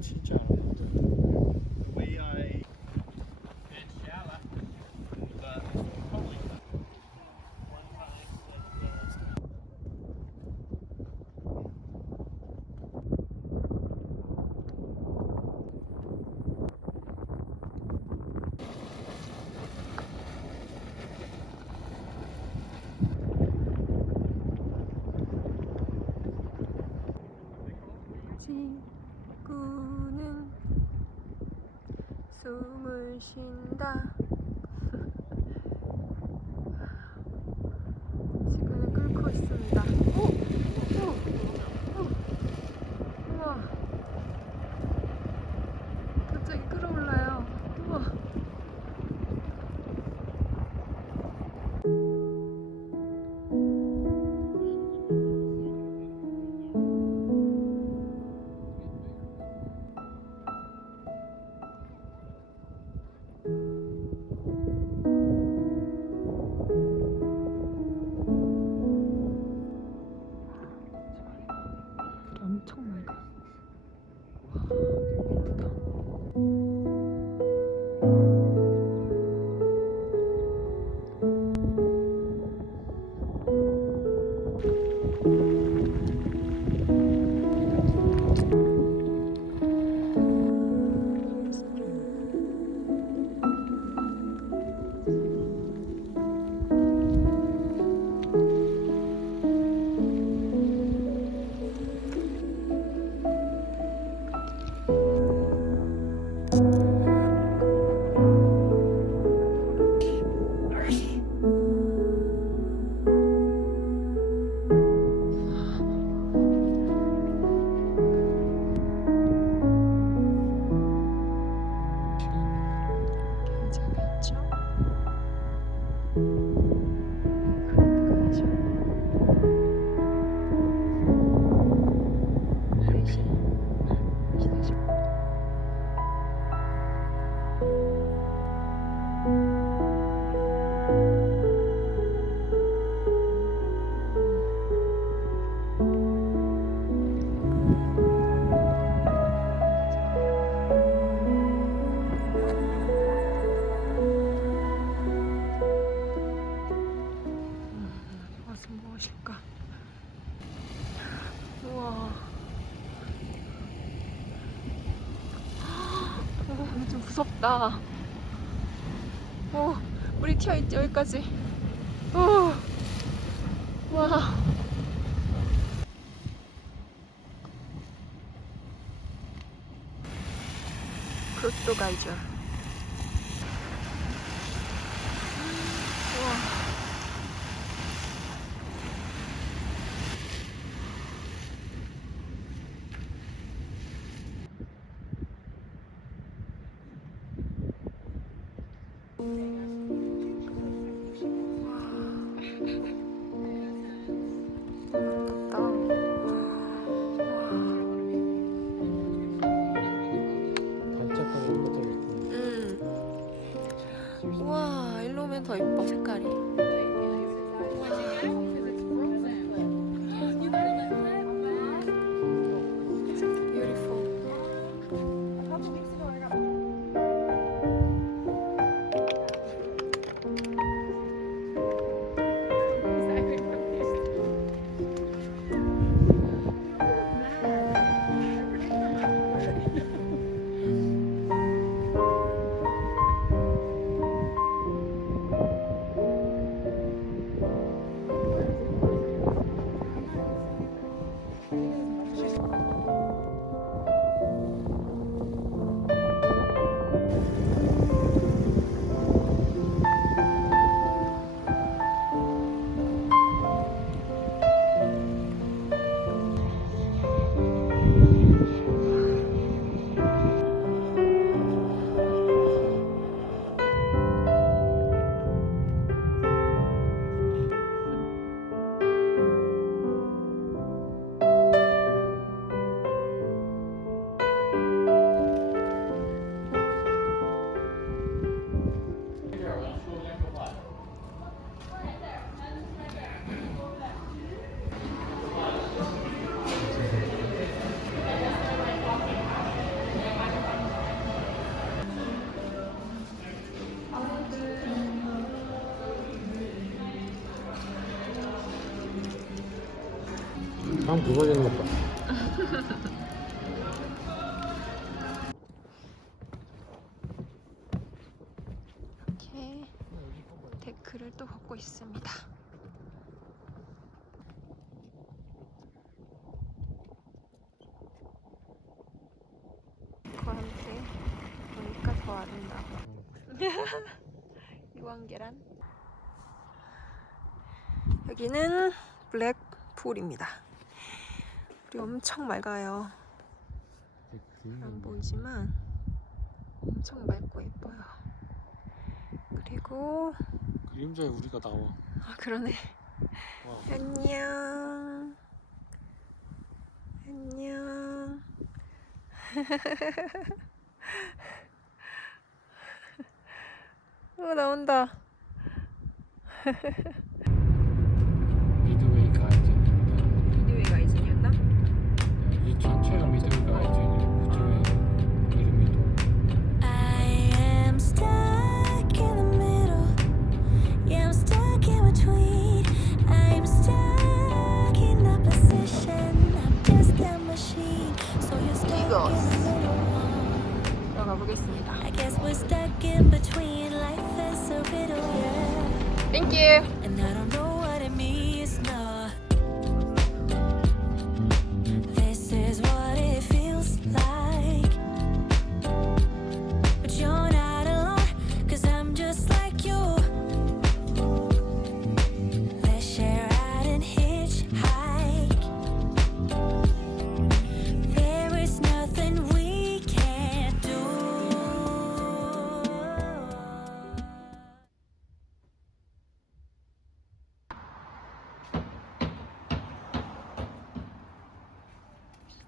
진짜 아름답다. 친구는 숨을 쉰다. 지구는 끓고 있습니다. 우와. 갑자기 끓어올라요. 우와. 엄청 많이 나. 무엇일까? 우와. 좀 무섭다. 물이 튀어있지, 여기까지. 와. 그로또 가이죠. 우와. 우와, 일로 오면 더 이뻐, 색깔이. 방 부서지는 것 봐. 이렇게 데크를 또 걷고 있습니다. 그한테 보니까 더 아름다워. 유황계란. 여기는 블랙풀입니다. 물이 엄청 맑아요. 안 보이지만 엄청 맑고 예뻐요. 그리고 그림자에 우리가 나와. 아 그러네. 와. 안녕. 안녕. 나온다. 미드웨이 가이즌입니다. 미드웨이 가이즌이었나? 이 전체가 미드웨이 가이즌이고 그중에 이름이 또 I am stuck in the middle. Yeah, I'm stuck in between. I'm stuck in the position. I'm just a machine. So you're stuck in the middle. 들어가 보겠습니다. I guess we're stuck in between. Life is a riddle, yeah. 땡큐. And I don't know what it means, no. This is what it feels like. But you're not alone, 'cause I'm just like you. Let's share out and hitchhike. There is nothing we can't do.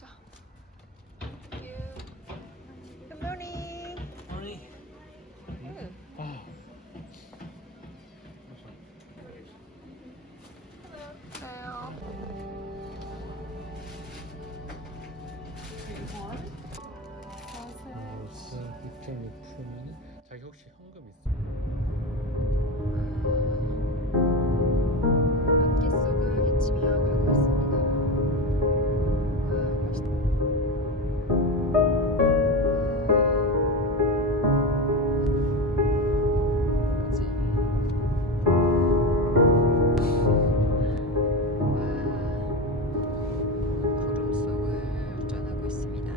자. 굿모닝. 아니. 아. 안녕하세요. 벌써 6.6%면 자기 혹시 현금 있어? 안개 속을 헤치며 가고 있습니다. 와, 멋있다. 그치? 와, 구름 속을 운전하고 있습니다.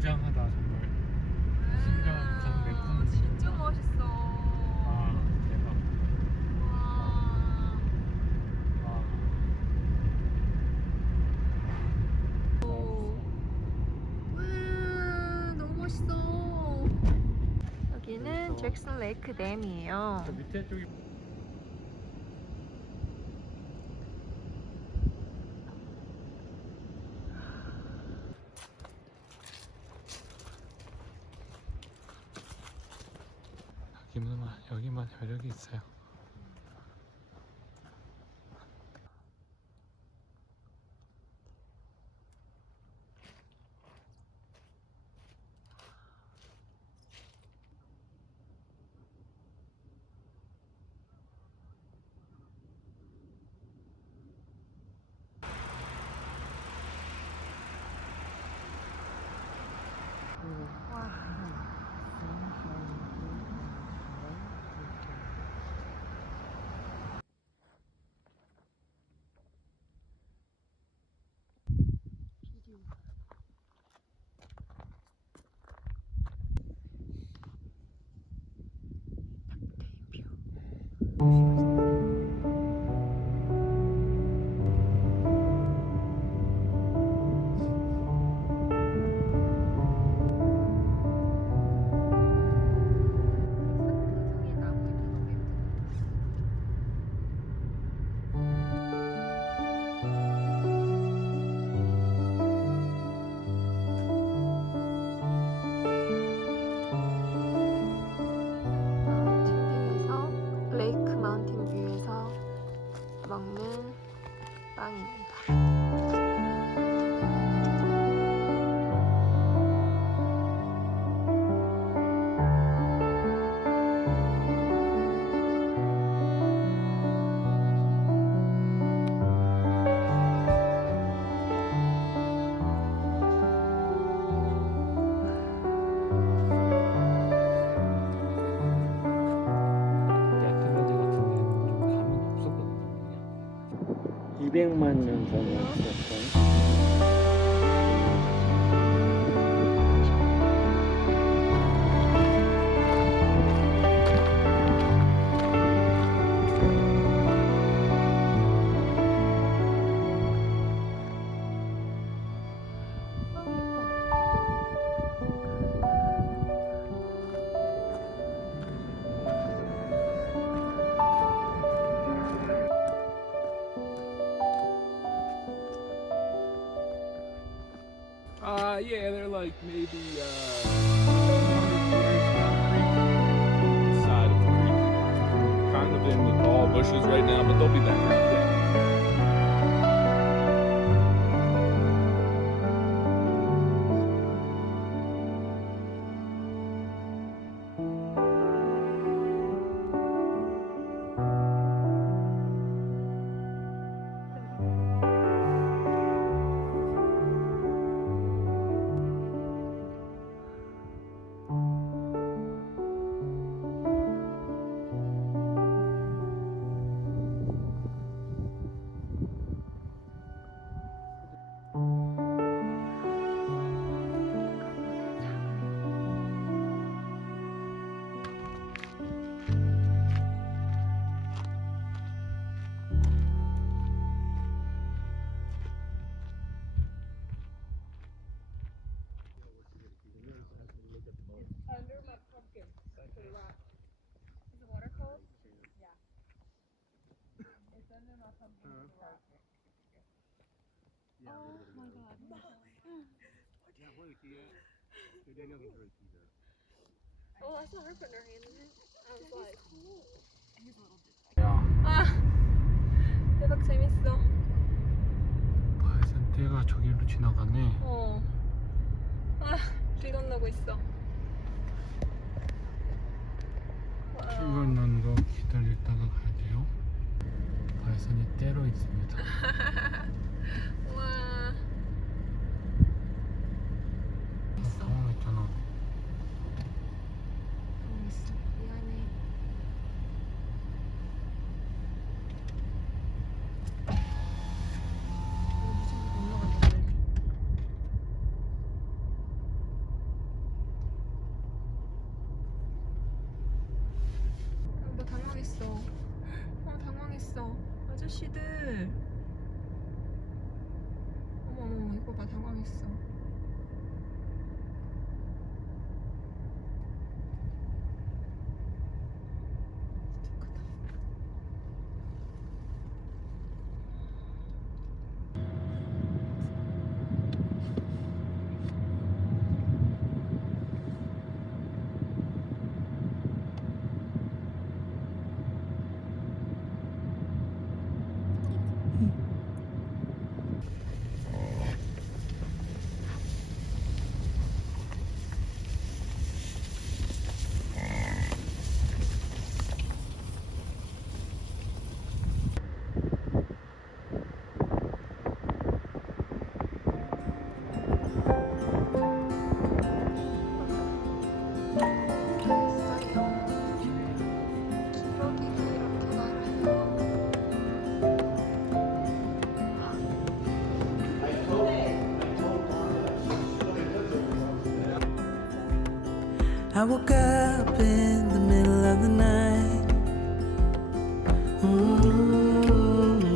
굉장하다 정말. 심장 가슴 내뿜는. 진짜 멋있어. 아 대박. 와. 와, 너무 멋있어. 여기는 잭슨 레이크 댐이에요. 저 밑에 쪽이 여기만 매력이 있어요. 레이크 마운틴 뷰에서 먹는 빵입니다. 야틀라지 같은 데는 좀 감은 없었거든요. 200만 년 전에 있었던 Yeah, they're like maybe 100 years down the creek, side of the creek, kind of in the tall bushes right now, but they'll be back out. Oh, I saw her putting her hand in it. I was like, 대박 재밌어. 바이슨 떼가 저기로 지나가네. 길 건너고 있어. 길 건너는 거 기다렸다가 가야 돼요. 바이슨이 떼로 있습니다. 우와. 당황했잖아. 있어. 미안해. 나 당황했어. 당황했어. 아저씨들. 어머, 이거 봐, 당황했어. I woke up in the middle of the night.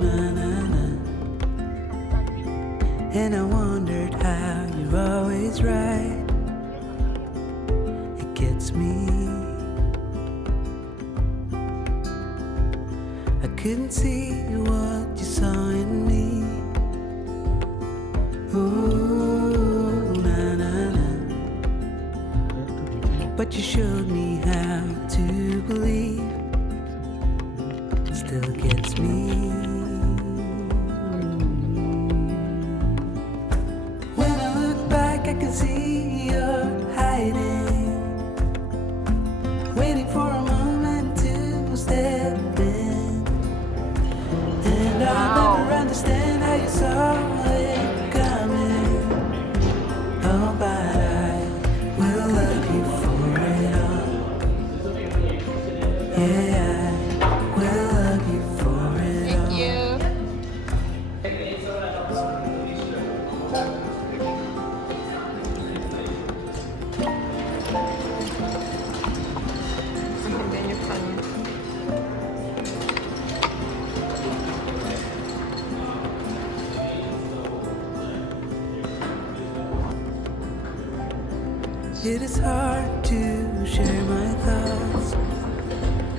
Na, na, na. And I wondered how you're always right. It gets me. I couldn't see what you saw in me. Ooh, na, na, na. But you showed me how to believe. Still gets me. When I look back, I can see you're hiding, waiting for a moment to step in. And I'll never understand how you saw it coming. Oh, but I will love you for it all. Yeah, I will love you for it all. Thank you. Będzie fajnie. It is hard to share my thoughts.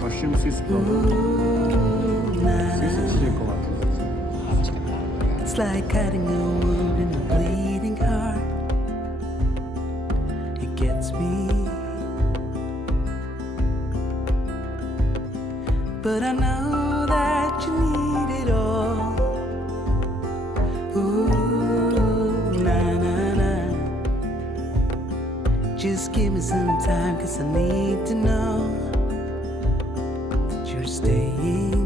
쉴 수 있을 것 같아. Ooh, na, na. 쉴것 같아. It's like cutting a wound in a bleeding heart. It gets me. But I know that you need it all. Ooh, na, na, na. Just give me some time, 'cause I need to know that you're staying.